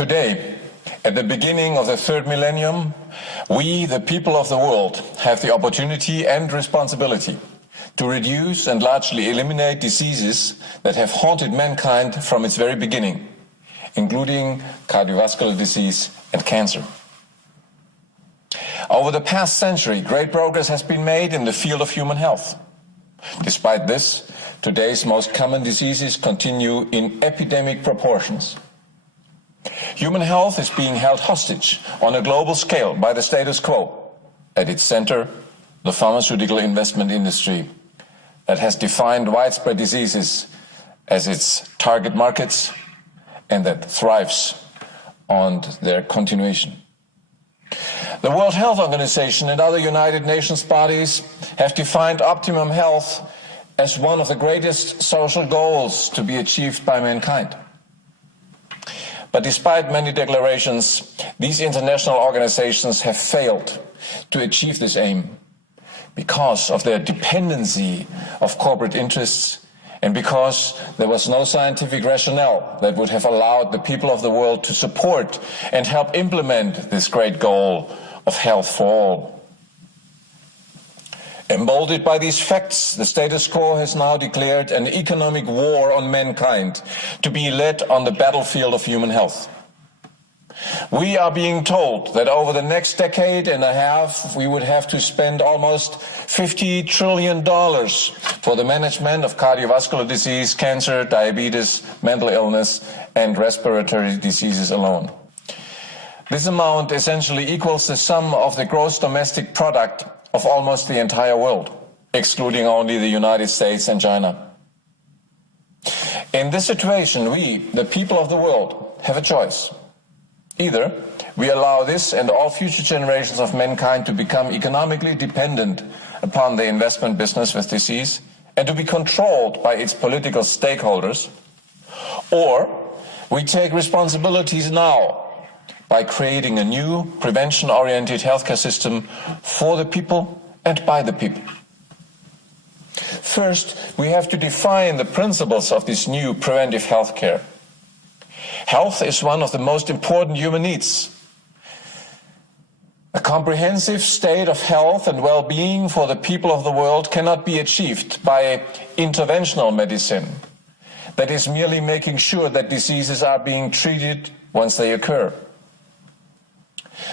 Today, at the beginning of the third millennium, we, the people of the world, have the opportunity and responsibility to reduce and largely eliminate diseases that have haunted mankind from its very beginning, including cardiovascular disease and cancer. Over the past century, great progress has been made in the field of human health. Despite this, today's most common diseases continue in epidemic proportions. Human health is being held hostage on a global scale by the status quo. At its center, the pharmaceutical investment industry that has defined widespread diseases as its target markets and that thrives on their continuation. The World Health Organization and other United Nations bodies have defined optimum health as one of the greatest social goals to be achieved by mankind. But despite many declarations, these international organizations have failed to achieve this aim because of their dependency of corporate interests and because there was no scientific rationale that would have allowed the people of the world to support and help implement this great goal of health for all. Emboldened by these facts, the status quo has now declared an economic war on mankind to be led on the battlefield of human health. We are being told that over the next decade and a half, we would have to spend almost $50 trillion for the management of cardiovascular disease, cancer, diabetes, mental illness, and respiratory diseases alone. This amount essentially equals the sum of the gross domestic product of almost the entire world, excluding only the United States and China. In this situation, we, the people of the world, have a choice. Either we allow this and all future generations of mankind to become economically dependent upon the investment business with disease and to be controlled by its political stakeholders, or we take responsibilities now by creating a new prevention-oriented healthcare system for the people and by the people. First, we have to define the principles of this new preventive healthcare. Health is one of the most important human needs. A comprehensive state of health and well-being for the people of the world cannot be achieved by interventional medicine, that is merely making sure that diseases are being treated once they occur.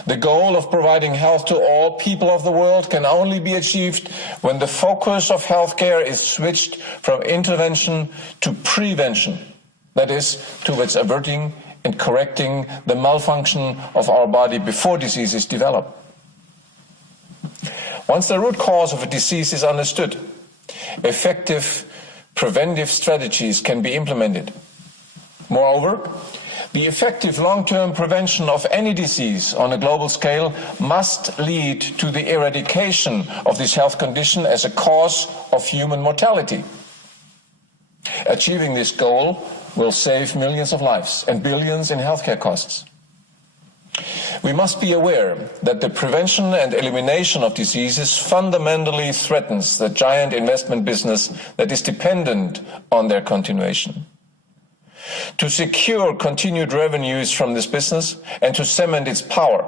The goal of providing health to all people of the world can only be achieved when the focus of healthcare is switched from intervention to prevention, that is, towards averting and correcting the malfunction of our body before diseases develop. Once the root cause of a disease is understood, effective preventive strategies can be implemented. Moreover, the effective long-term prevention of any disease on a global scale must lead to the eradication of this health condition as a cause of human mortality. Achieving this goal will save millions of lives and billions in healthcare costs. We must be aware that the prevention and elimination of diseases fundamentally threatens the giant investment business that is dependent on their continuation. To secure continued revenues from this business and to cement its power,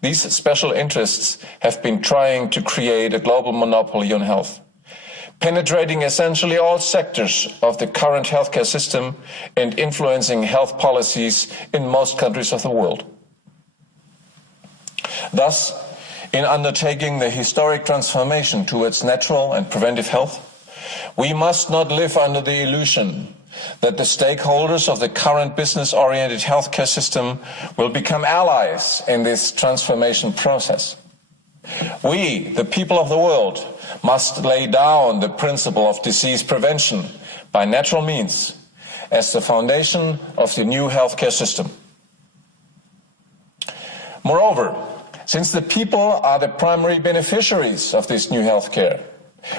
these special interests have been trying to create a global monopoly on health, penetrating essentially all sectors of the current healthcare system and influencing health policies in most countries of the world. Thus, in undertaking the historic transformation towards natural and preventive health, we must not live under the illusion that the stakeholders of the current business-oriented healthcare system will become allies in this transformation process. We, the people of the world, must lay down the principle of disease prevention by natural means as the foundation of the new healthcare system. Moreover, since the people are the primary beneficiaries of this new healthcare,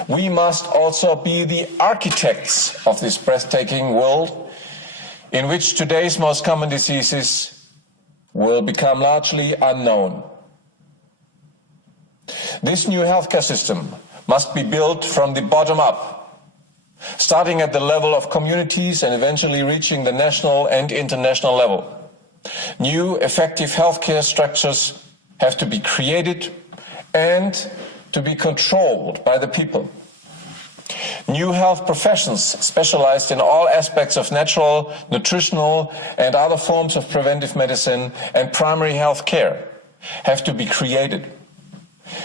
we must also be the architects of this breathtaking world in which today's most common diseases will become largely unknown. This new healthcare system must be built from the bottom up, starting at the level of communities and eventually reaching the national and international level. New effective healthcare structures have to be created and to be controlled by the people. New health professions specialized in all aspects of natural, nutritional, and other forms of preventive medicine and primary health care have to be created.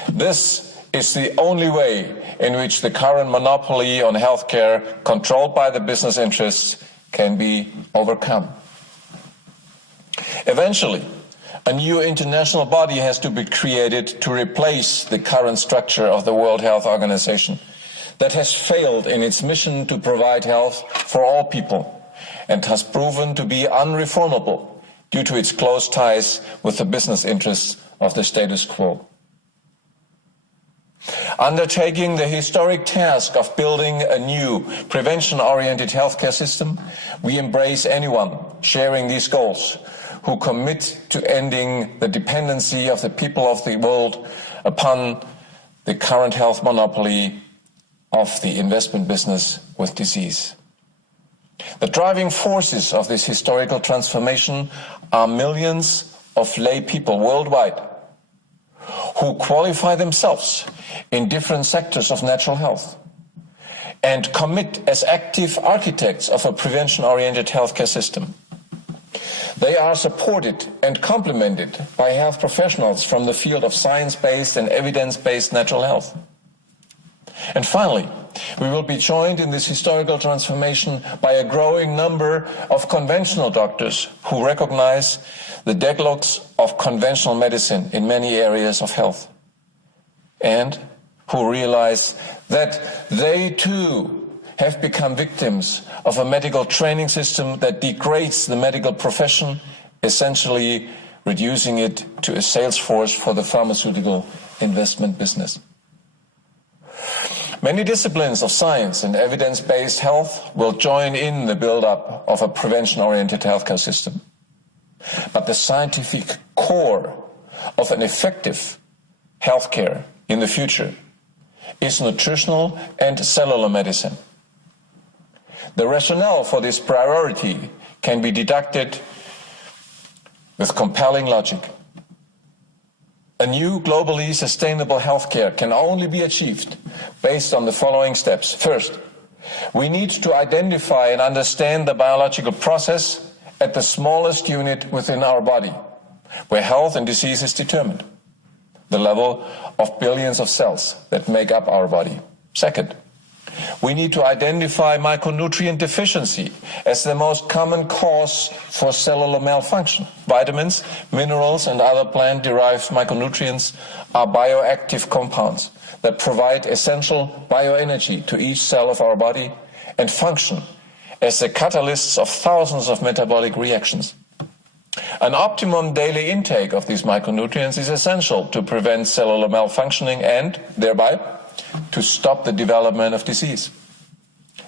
This is the only way in which the current monopoly on healthcare, controlled by the business interests, can be overcome. Eventually, a new international body has to be created to replace the current structure of the World Health Organization that has failed in its mission to provide health for all people and has proven to be unreformable due to its close ties with the business interests of the status quo. Undertaking the historic task of building a new prevention-oriented healthcare system, we embrace anyone sharing these goals who commit to ending the dependency of the people of the world upon the current health monopoly of the investment business with disease. The driving forces of this historical transformation are millions of lay people worldwide who qualify themselves in different sectors of natural health and commit as active architects of a prevention-oriented healthcare system. They are supported and complemented by health professionals from the field of science-based and evidence-based natural health. And finally, we will be joined in this historical transformation by a growing number of conventional doctors who recognize the deadlocks of conventional medicine in many areas of health, and who realize that they too have become victims of a medical training system that degrades the medical profession, essentially reducing it to a sales force for the pharmaceutical investment business. Many disciplines of science and evidence-based health will join in the build-up of a prevention-oriented healthcare system. But the scientific core of an effective healthcare in the future is nutritional and cellular medicine. The rationale for this priority can be deducted with compelling logic. A new globally sustainable healthcare can only be achieved based on the following steps. First, we need to identify and understand the biological process at the smallest unit within our body, where health and disease is determined, the level of billions of cells that make up our body. Second, we need to identify micronutrient deficiency as the most common cause for cellular malfunction. Vitamins, minerals, and other plant-derived micronutrients are bioactive compounds that provide essential bioenergy to each cell of our body and function as the catalysts of thousands of metabolic reactions. An optimum daily intake of these micronutrients is essential to prevent cellular malfunctioning and, thereby, to stop the development of disease.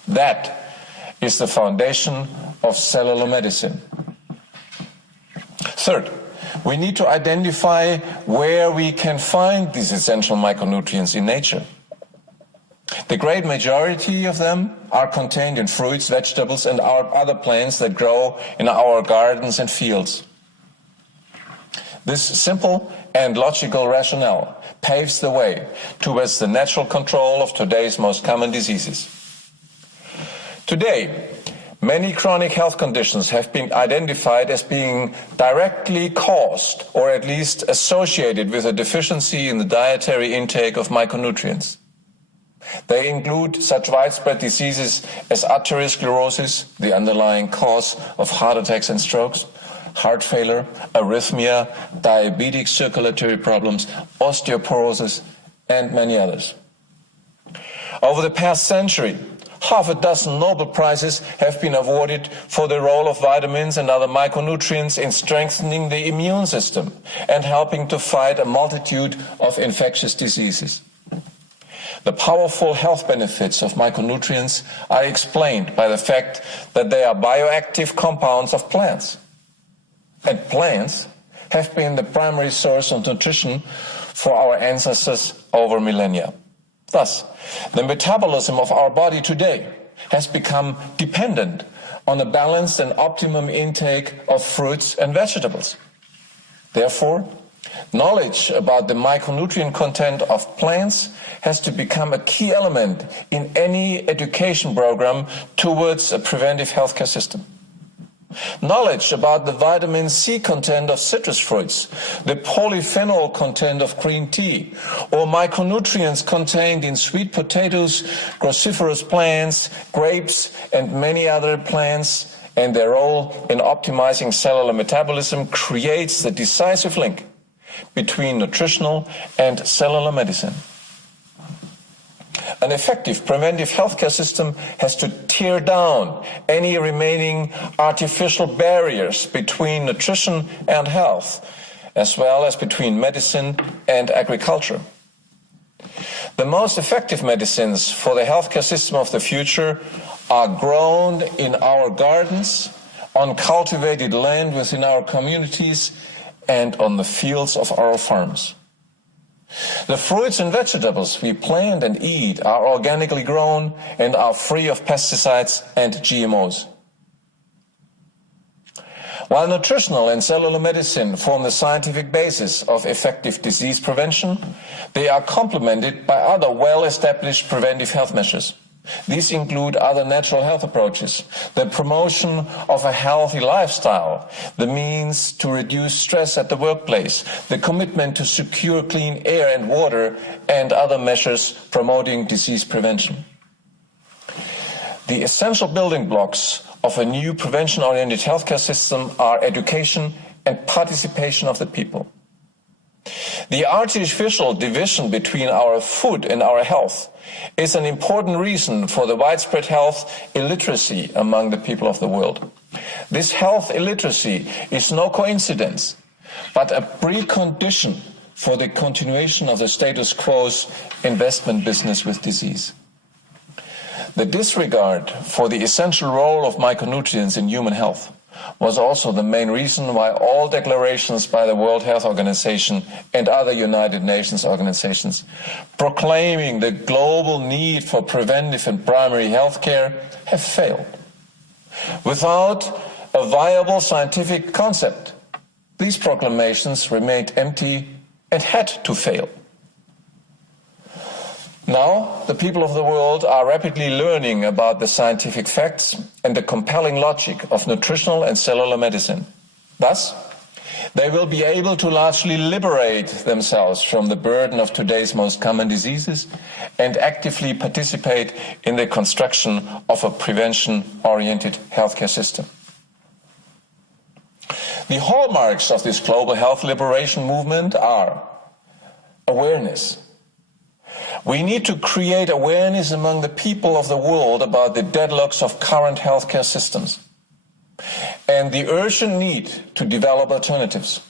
That is the foundation of cellular medicine. Third, we need to identify where we can find these essential micronutrients in nature. The great majority of them are contained in fruits, vegetables, and other plants that grow in our gardens and fields. This simple and logical rationale paves the way towards the natural control of today's most common diseases. Today, many chronic health conditions have been identified as being directly caused or at least associated with a deficiency in the dietary intake of micronutrients. They include such widespread diseases as arteriosclerosis, the underlying cause of heart attacks and strokes, heart failure, arrhythmia, diabetic circulatory problems, osteoporosis, and many others. Over the past century, half a dozen Nobel Prizes have been awarded for the role of vitamins and other micronutrients in strengthening the immune system and helping to fight a multitude of infectious diseases. The powerful health benefits of micronutrients are explained by the fact that they are bioactive compounds of plants. And plants have been the primary source of nutrition for our ancestors over millennia. Thus, the metabolism of our body today has become dependent on a balanced and optimum intake of fruits and vegetables. Therefore, knowledge about the micronutrient content of plants has to become a key element in any education program towards a preventive healthcare system. Knowledge about the vitamin C content of citrus fruits, the polyphenol content of green tea, or micronutrients contained in sweet potatoes, cruciferous plants, grapes, and many other plants, and their role in optimizing cellular metabolism creates the decisive link between nutritional and cellular medicine. An effective preventive healthcare system has to tear down any remaining artificial barriers between nutrition and health, as well as between medicine and agriculture. The most effective medicines for the healthcare system of the future are grown in our gardens, on cultivated land within our communities, and on the fields of our farms. The fruits and vegetables we plant and eat are organically grown and are free of pesticides and GMOs. While nutritional and cellular medicine form the scientific basis of effective disease prevention, they are complemented by other well-established preventive health measures. These include other natural health approaches, the promotion of a healthy lifestyle, the means to reduce stress at the workplace, the commitment to secure clean air and water, and other measures promoting disease prevention. The essential building blocks of a new prevention-oriented healthcare system are education and participation of the people. The artificial division between our food and our health is an important reason for the widespread health illiteracy among the people of the world. This health illiteracy is no coincidence, but a precondition for the continuation of the status quo's investment business with disease. The disregard for the essential role of micronutrients in human health was also the main reason why all declarations by the World Health Organization and other United Nations organizations proclaiming the global need for preventive and primary health care have failed. Without a viable scientific concept, these proclamations remained empty and had to fail. Now, the people of the world are rapidly learning about the scientific facts and the compelling logic of nutritional and cellular medicine. Thus, they will be able to largely liberate themselves from the burden of today's most common diseases and actively participate in the construction of a prevention-oriented healthcare system. The hallmarks of this global health liberation movement are awareness. We need to create awareness among the people of the world about the deadlocks of current healthcare systems and the urgent need to develop alternatives.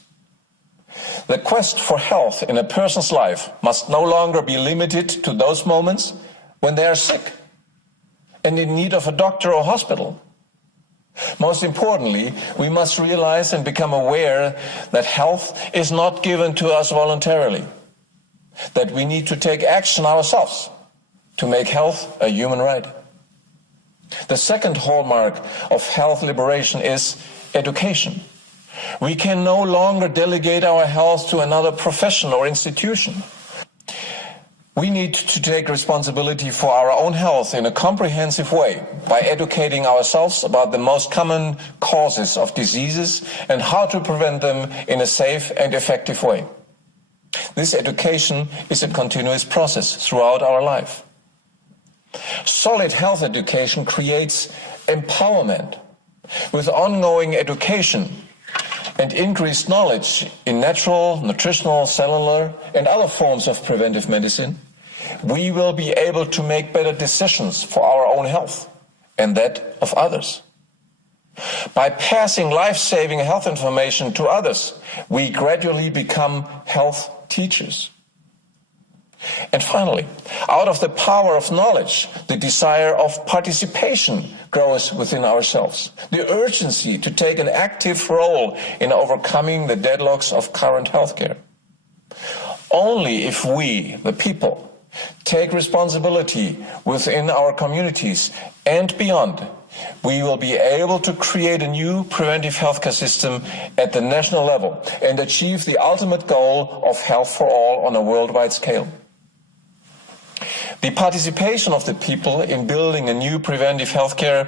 The quest for health in a person's life must no longer be limited to those moments when they are sick and in need of a doctor or hospital. Most importantly, we must realize and become aware that health is not given to us voluntarily, that we need to take action ourselves to make health a human right. The second hallmark of health liberation is education. We can no longer delegate our health to another profession or institution. We need to take responsibility for our own health in a comprehensive way by educating ourselves about the most common causes of diseases and how to prevent them in a safe and effective way. This education is a continuous process throughout our life. Solid health education creates empowerment. With ongoing education and increased knowledge in natural, nutritional, cellular, and other forms of preventive medicine, we will be able to make better decisions for our own health and that of others. By passing life-saving health information to others, we gradually become health teachers. And finally, out of the power of knowledge, the desire of participation grows within ourselves. The urgency to take an active role in overcoming the deadlocks of current healthcare. Only if we, the people, take responsibility within our communities and beyond, we will be able to create a new preventive healthcare system at the national level and achieve the ultimate goal of health for all on a worldwide scale. The participation of the people in building a new preventive healthcare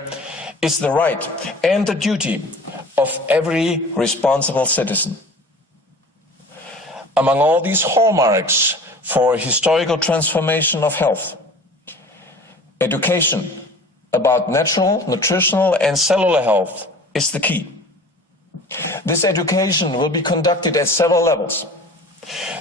is the right and the duty of every responsible citizen. Among all these hallmarks for historical transformation of health, education about natural, nutritional and cellular health is the key. This education will be conducted at several levels.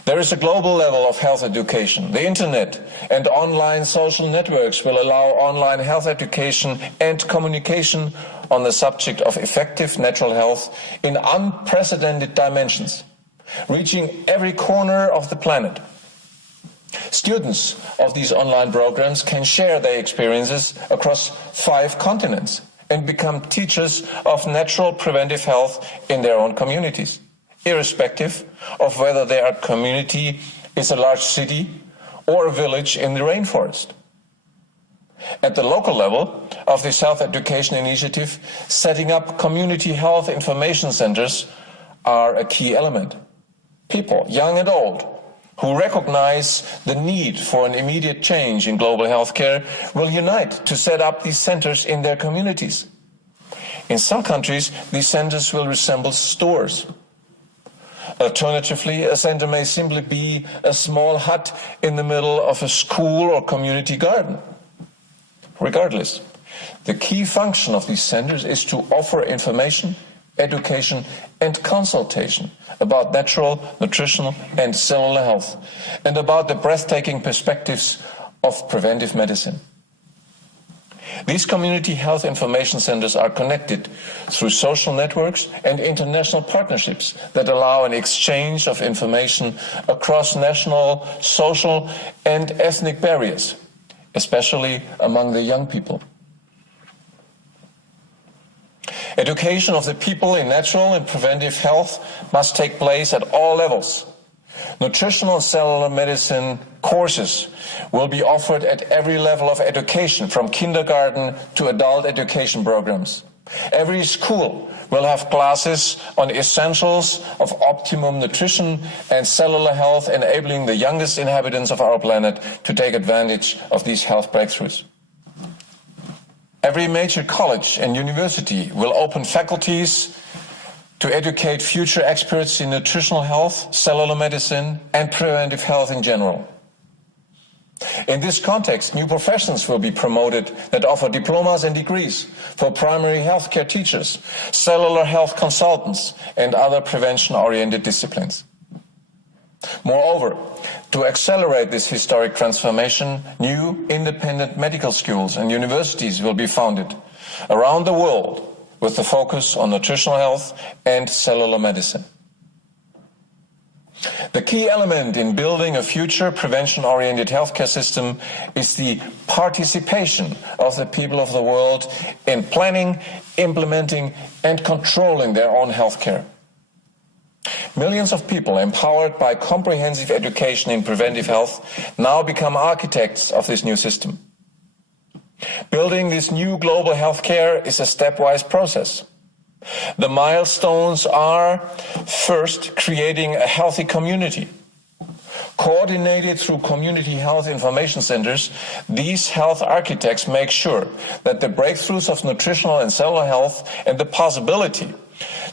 There is a global level of health education. The internet and online social networks will allow online health education and communication on the subject of effective natural health in unprecedented dimensions, reaching every corner of the planet. Students of these online programs can share their experiences across 5 continents and become teachers of natural preventive health in their own communities, irrespective of whether their community is a large city or a village in the rainforest. At the local level of this health education initiative, setting up community health information centers are a key element. People, young and old, who recognize the need for an immediate change in global healthcare will unite to set up these centers in their communities. In some countries, these centers will resemble stores. Alternatively, a center may simply be a small hut in the middle of a school or community garden. Regardless, the key function of these centers is to offer information, education and consultation about natural, nutritional and cellular health, and about the breathtaking perspectives of preventive medicine. These community health information centers are connected through social networks and international partnerships that allow an exchange of information across national, social and ethnic barriers, especially among the young people. Education of the people in natural and preventive health must take place at all levels. Nutritional and cellular medicine courses will be offered at every level of education, from kindergarten to adult education programs. Every school will have classes on essentials of optimum nutrition and cellular health, enabling the youngest inhabitants of our planet to take advantage of these health breakthroughs. Every major college and university will open faculties to educate future experts in nutritional health, cellular medicine, and preventive health in general. In this context, new professions will be promoted that offer diplomas and degrees for primary healthcare teachers, cellular health consultants, and other prevention-oriented disciplines. Moreover, to accelerate this historic transformation, new independent medical schools and universities will be founded around the world with the focus on nutritional health and cellular medicine. The key element in building a future prevention-oriented healthcare system is the participation of the people of the world in planning, implementing, and controlling their own healthcare. Millions of people empowered by comprehensive education in preventive health now become architects of this new system. Building this new global healthcare is a stepwise process. The milestones are, first, creating a healthy community. Coordinated through community health information centers, these health architects make sure that the breakthroughs of nutritional and cellular health and the possibility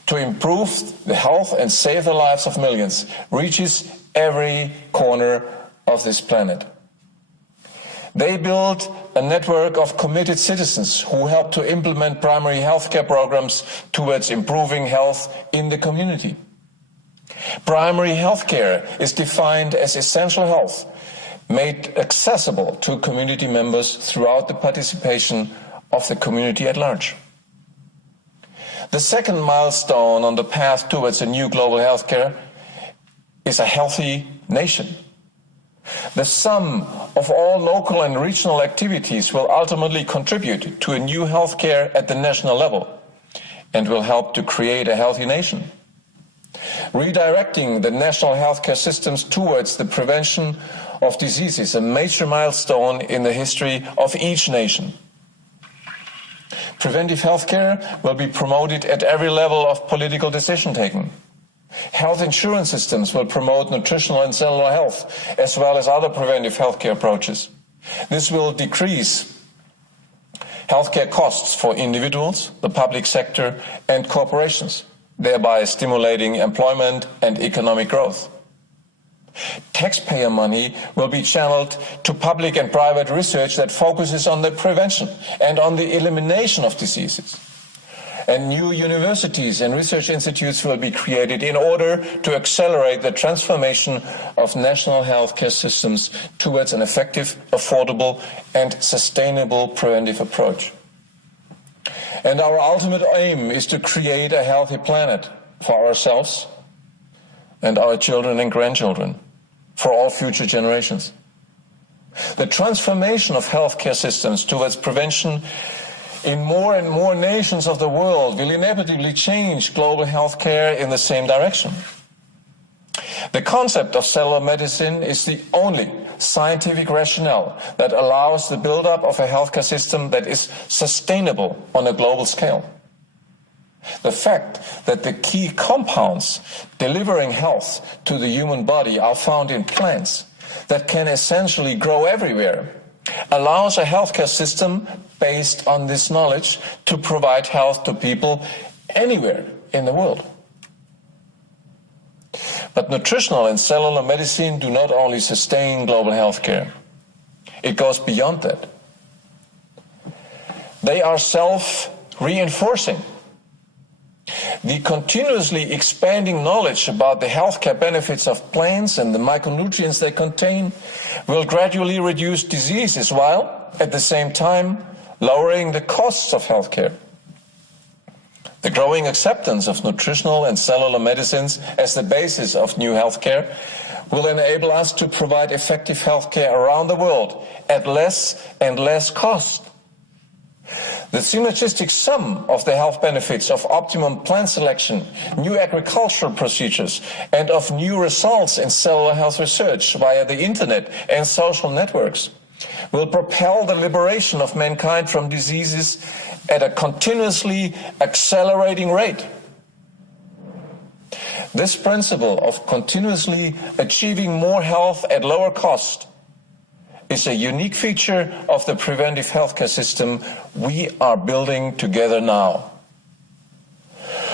to improve the health and save the lives of millions reaches every corner of this planet. They build a network of committed citizens who help to implement primary healthcare programs towards improving health in the community. Primary healthcare is defined as essential health, made accessible to community members throughout the participation of the community at large. The second milestone on the path towards a new global healthcare is a healthy nation. The sum of all local and regional activities will ultimately contribute to a new healthcare at the national level and will help to create a healthy nation. Redirecting the national healthcare systems towards the prevention of diseases, a major milestone in the history of each nation. Preventive healthcare will be promoted at every level of political decision-taking. Health insurance systems will promote nutritional and cellular health, as well as other preventive healthcare approaches. This will decrease healthcare costs for individuals, the public sector, and corporations, thereby stimulating employment and economic growth. Taxpayer money will be channeled to public and private research that focuses on the prevention and on the elimination of diseases. And new universities and research institutes will be created in order to accelerate the transformation of national healthcare systems towards an effective, affordable, and sustainable preventive approach. And our ultimate aim is to create a healthy planet for ourselves and our children and grandchildren, for all future generations. The transformation of healthcare systems towards prevention in more and more nations of the world will inevitably change global healthcare in the same direction. The concept of cellular medicine is the only scientific rationale that allows the build-up of a healthcare system that is sustainable on a global scale. The fact that the key compounds delivering health to the human body are found in plants that can essentially grow everywhere allows a healthcare system based on this knowledge to provide health to people anywhere in the world. But nutritional and cellular medicine do not only sustain global healthcare. It goes beyond that. They are self-reinforcing. The continuously expanding knowledge about the healthcare benefits of plants and the micronutrients they contain will gradually reduce diseases while, at the same time, lowering the costs of healthcare. The growing acceptance of nutritional and cellular medicines as the basis of new healthcare will enable us to provide effective healthcare around the world at less and less cost. The synergistic sum of the health benefits of optimum plant selection, new agricultural procedures, and of new results in cellular health research via the internet and social networks will propel the liberation of mankind from diseases at a continuously accelerating rate. This principle of continuously achieving more health at lower cost is a unique feature of the preventive healthcare system we are building together now.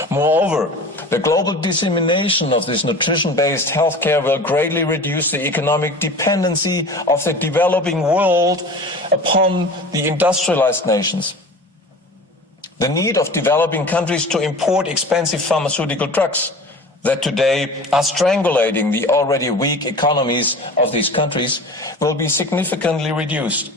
Moreover, the global dissemination of this nutrition-based healthcare will greatly reduce the economic dependency of the developing world upon the industrialized nations. The need of developing countries to import expensive pharmaceutical drugs that today are strangulating the already weak economies of these countries will be significantly reduced.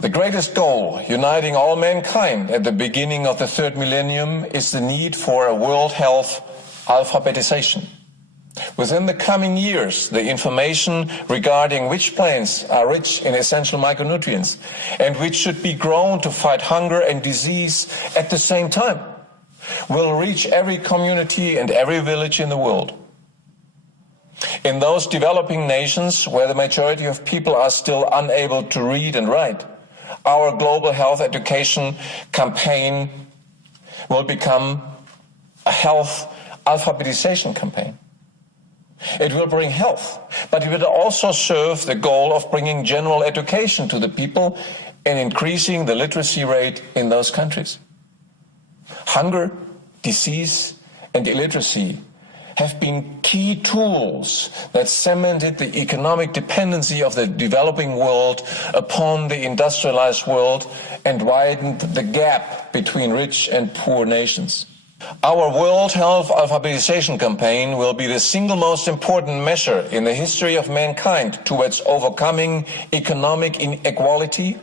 The greatest goal uniting all mankind at the beginning of the third millennium is the need for a world health alphabetization. Within the coming years, the information regarding which plants are rich in essential micronutrients and which should be grown to fight hunger and disease at the same time will reach every community and every village in the world. In those developing nations where the majority of people are still unable to read and write, our global health education campaign will become a health alphabetization campaign. It will bring health, but it will also serve the goal of bringing general education to the people and increasing the literacy rate in those countries. Hunger, disease, and illiteracy have been key tools that cemented the economic dependency of the developing world upon the industrialized world and widened the gap between rich and poor nations. Our World Health Alphabetization Campaign will be the single most important measure in the history of mankind towards overcoming economic inequality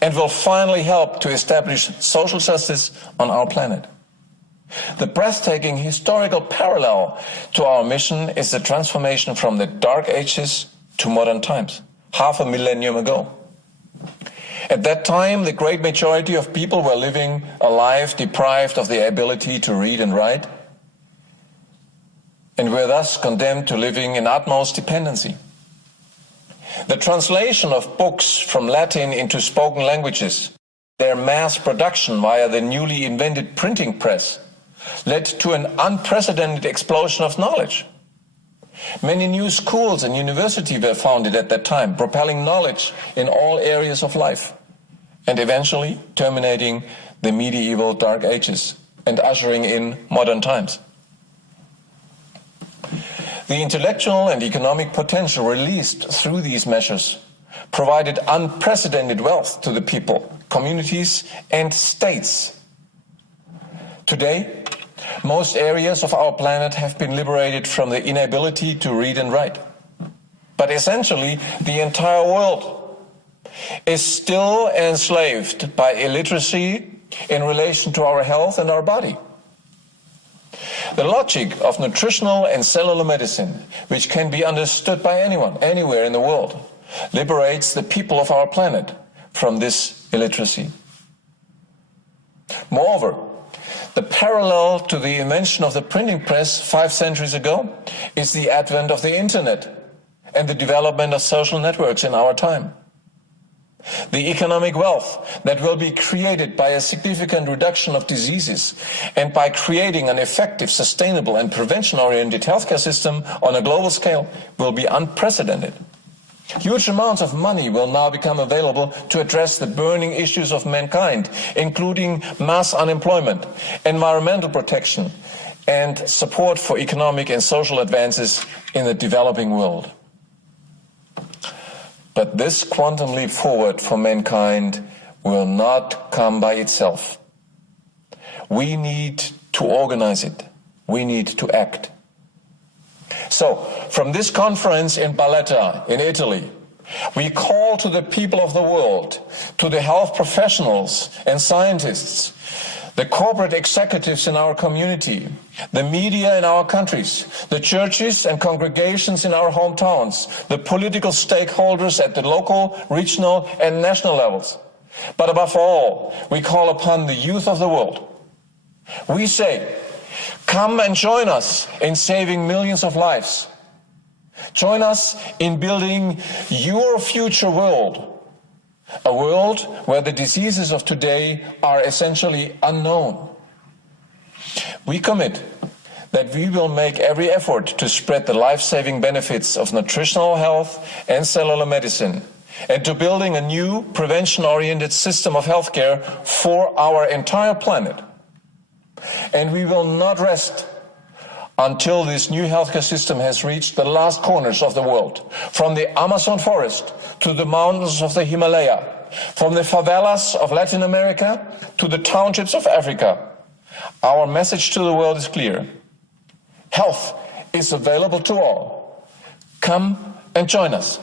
and will finally help to establish social justice on our planet. The breathtaking historical parallel to our mission is the transformation from the Dark Ages to modern times, half a millennium ago. At that time, the great majority of people were living a life deprived of the ability to read and write, and were thus condemned to living in utmost dependency. The translation of books from Latin into spoken languages, their mass production via the newly invented printing press, led to an unprecedented explosion of knowledge. Many new schools and universities were founded at that time, propelling knowledge in all areas of life, and eventually terminating the medieval Dark Ages and ushering in modern times. The intellectual and economic potential released through these measures provided unprecedented wealth to the people, communities, and states. Today, most areas of our planet have been liberated from the inability to read and write. But essentially, the entire world is still enslaved by illiteracy in relation to our health and our body. The logic of nutritional and cellular medicine, which can be understood by anyone, anywhere in the world, liberates the people of our planet from this illiteracy. Moreover, the parallel to the invention of the printing press 5 centuries ago is the advent of the internet and the development of social networks in our time. The economic wealth that will be created by a significant reduction of diseases and by creating an effective, sustainable and prevention-oriented healthcare system on a global scale will be unprecedented. Huge amounts of money will now become available to address the burning issues of mankind, including mass unemployment, environmental protection, and support for economic and social advances in the developing world. But this quantum leap forward for mankind will not come by itself. We need to organize it. We need to act. So, from this conference in Barletta, in Italy, we call to the people of the world, to the health professionals and scientists, the corporate executives in our community, the media in our countries, the churches and congregations in our hometowns, the political stakeholders at the local, regional and national levels. But above all, we call upon the youth of the world. We say, come and join us in saving millions of lives. Join us in building your future world. A world where the diseases of today are essentially unknown. We commit that we will make every effort to spread the life-saving benefits of nutritional health and cellular medicine, and to building a new prevention-oriented system of healthcare for our entire planet. And we will not rest until this new healthcare system has reached the last corners of the world, from the Amazon forest to the mountains of the Himalaya, from the favelas of Latin America to the townships of Africa. Our message to the world is clear. Health is available to all. Come and join us.